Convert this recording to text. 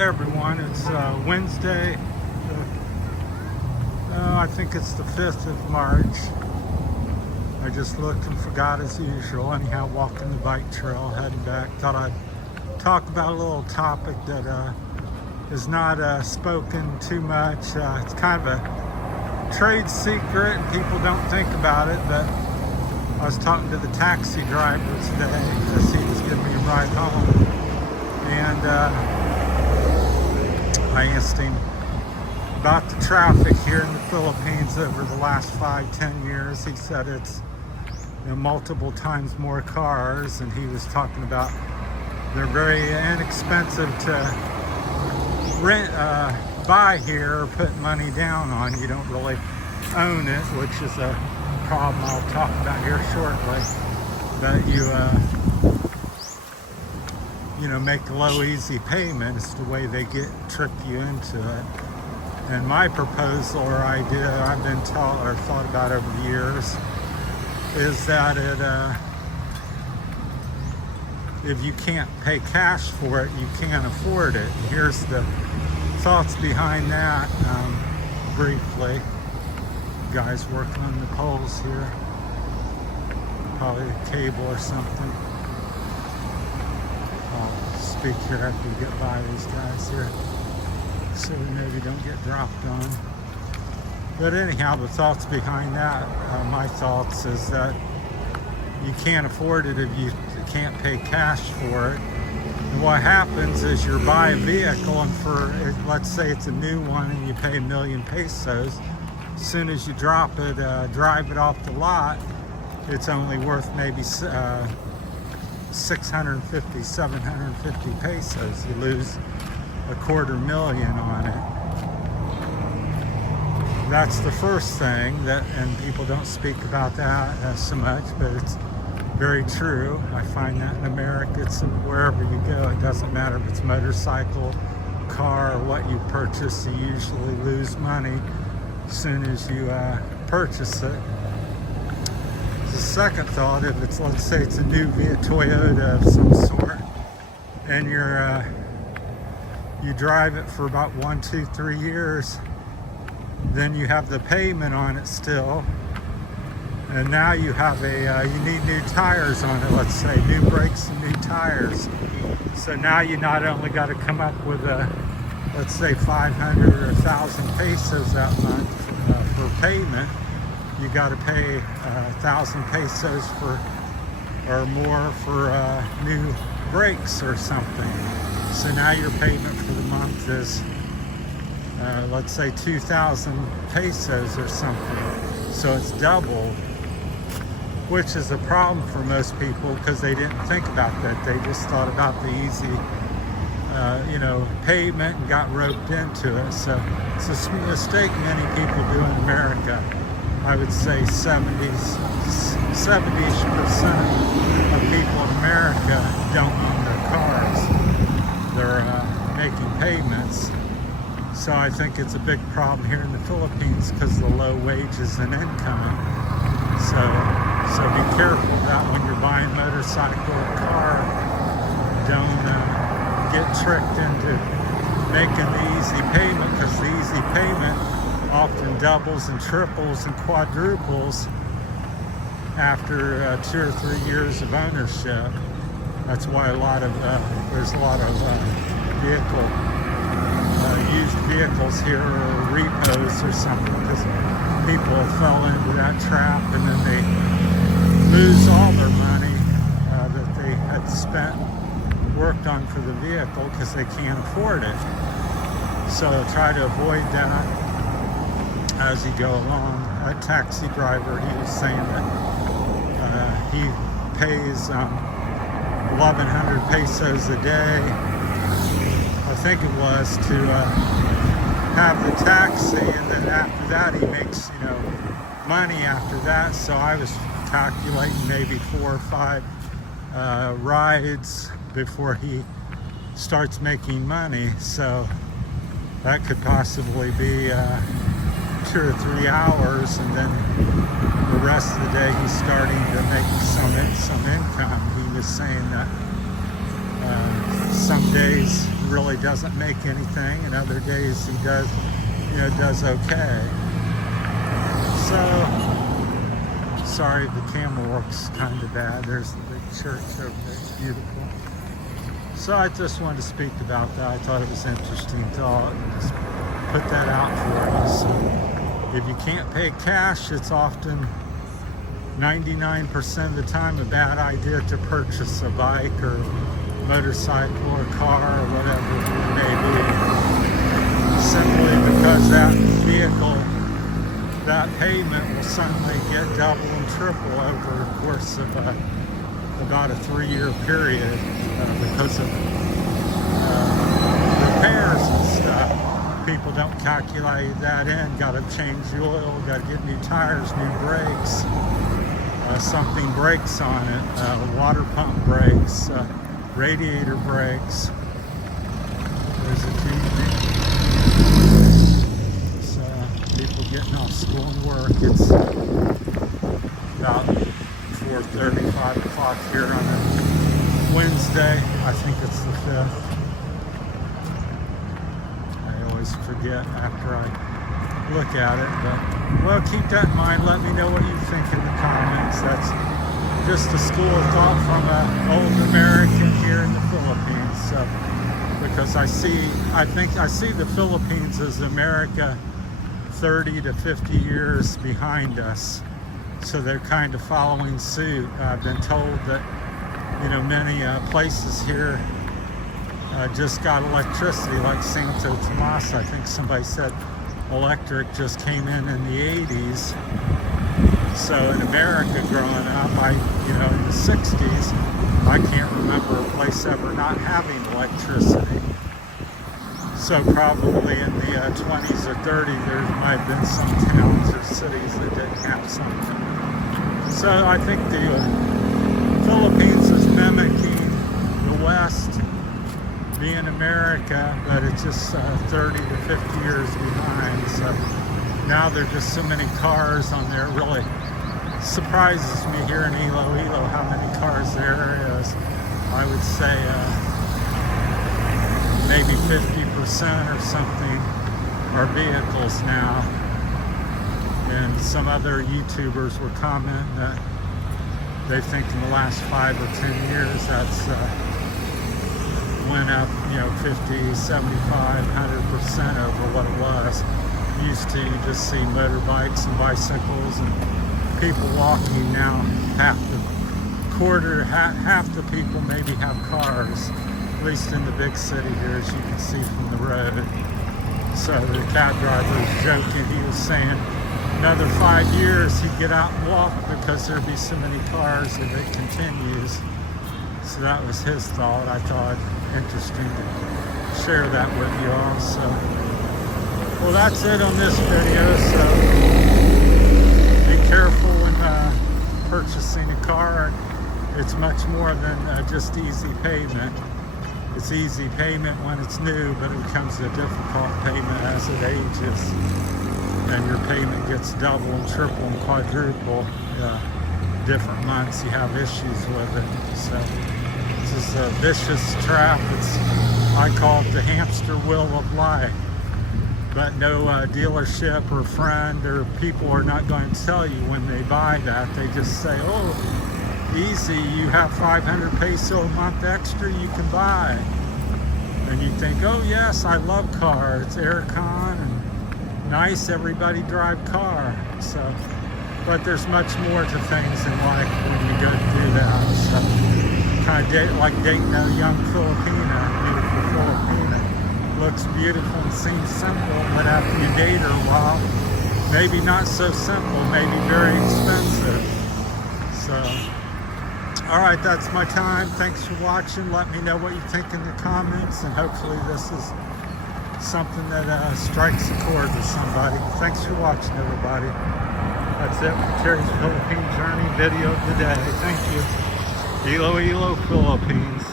everyone. It's Wednesday. I think it's the 5th of March. I just looked and forgot as usual. Anyhow, walking the bike trail, heading back. Thought I'd talk about a little topic that is not spoken too much. It's kind of a trade secret and people don't think about it, but I was talking to the taxi driver today because he was giving me a ride home, and I asked him about the traffic here in the Philippines over the last 5-10 years. He said it's multiple times more cars, and he was talking about they're very inexpensive to rent, buy here or put money down on. You don't really own it, which is a problem I'll talk about here shortly. But you make low, easy payments. The way they trick you into it. And my proposal or idea I've been taught or thought about over the years is that if you can't pay cash for it, you can't afford it. Here's the thoughts behind that briefly. Guys working on the poles here, probably a cable or something. I'll speak here after we get by these guys here, so we maybe don't get dropped on. But anyhow, the thoughts behind that, my thoughts is that you can't afford it if you can't pay cash for it. And what happens is you buy a vehicle, and let's say it's a new one and you pay 1,000,000 pesos. As soon as you drop it, drive it off the lot, it's only worth maybe 650, 750 pesos. You lose $250,000 on it. That's the first thing, and people don't speak about that so much, but it's very true. I find that in America, it's wherever you go, it doesn't matter if it's motorcycle, car, or what you purchase, you usually lose money as soon as you purchase it. The second thought, if it's, let's say it's a new Toyota of some sort, and you drive it for about 1, 2, 3 years, then you have the payment on it still, and now you have you need new tires on it, let's say, new brakes and new tires. So now you not only got to come up with let's say 500 or 1,000 pesos that month for payment, you got to pay 1,000 pesos or more for new brakes or something. So now your payment for the month is let's say 2,000 pesos or something. So it's doubled, which is a problem for most people because they didn't think about that. They just thought about the easy payment and got roped into it. So it's a mistake many people do in America. I would say 70% of people in America don't own their cars. They're making payments. So I think it's a big problem here in the Philippines because of the low wages and income. So be careful that when you're buying a motorcycle or car, don't get tricked into making the easy payment, because the easy payment often doubles and triples and quadruples after 2 or 3 years of ownership. That's why there's a lot of used vehicles here, or repos or something, because people fell into that trap and then they lose all their money that they had worked on for the vehicle because they can't afford it. So try to avoid that as you go along. A taxi driver, he was saying that he pays 1,100 pesos a day, I think it was, to have the taxi, and then after that he makes money after that. So I was calculating maybe 4 or 5 rides before he starts making money. So that could possibly be 2 or 3 hours, and then the rest of the day he's starting to make some income. He was saying that some days really doesn't make anything, and other days he does, does okay. So, sorry, the camera works kind of bad. There's the big church over there. It's beautiful. So I just wanted to speak about that. I thought it was interesting thought, and just put that out for you. So if you can't pay cash, it's often 99% of the time a bad idea to purchase a bike or motorcycle or car or whatever it may be. Simply because that vehicle, that payment will suddenly get double and triple over the course of about a 3-year period because of repairs and stuff. People don't calculate that in. Got to change the oil, got to get new tires, new brakes. Something breaks on it, water pump breaks, radiator breaks. There's a TV. People getting off school and work. It's about 4:30, 5 o'clock here on a Wednesday. I think it's the 5th. I always forget after I look at it, but well, keep that in mind. Let me know what you think in the comments. That's just a school of thought from an old American here in the Philippines. So, because I think I see the Philippines as America 30 to 50 years behind us. So they're kind of following suit. I've been told that, many places here just got electricity, like Santo Tomas. I think somebody said electric just came in the 80s. So in America growing up, in the 60s, I can't remember a place ever not having electricity. So probably in the 20s or 30s, there might have been some towns or cities that didn't have something. So I think the Philippines is mimicking the West, being America, but it's just 30 to 50 years behind. So now there are just so many cars on there. It really surprises me here in Iloilo how many cars there is. I would say maybe 50% or something are vehicles now. And some other YouTubers were commenting that they think in the last 5 or 10 years that's went up, 50, 75, 100% over what it was. Used to you just see motorbikes and bicycles and people walking. Now half the people maybe have cars, at least in the big city here, as you can see from the road. So the cab driver was joking. He was saying another 5 years he'd get out and walk because there'd be so many cars if it continues. So that was his thought. I thought interesting to share that with you all. So, well, that's it on this video. So be careful when purchasing a car. It's much more than just easy payment. It's easy payment when it's new, but it becomes a difficult payment as it ages, and your payment gets double and triple and quadruple. Different months you have issues with it. So this is a vicious trap. I call it the hamster wheel of life. But no dealership or friend or people are not going to tell you when they buy that. They just say, oh, easy, you have 500 peso a month extra you can buy. And you think, oh yes, I love cars, aircon and nice, everybody drive car. So, but there's much more to things in life when you go do that. So, kind of like dating a young Filipina, beautiful Filipina. Looks beautiful and seems simple, but after you date her a while, maybe not so simple, maybe very expensive. So, all right, that's my time. Thanks for watching. Let me know what you think in the comments, and hopefully this is something that strikes a chord with somebody. Thanks for watching, everybody. That's it for Terry's Philippine Journey video of the day. Thank you. Iloilo, Philippines.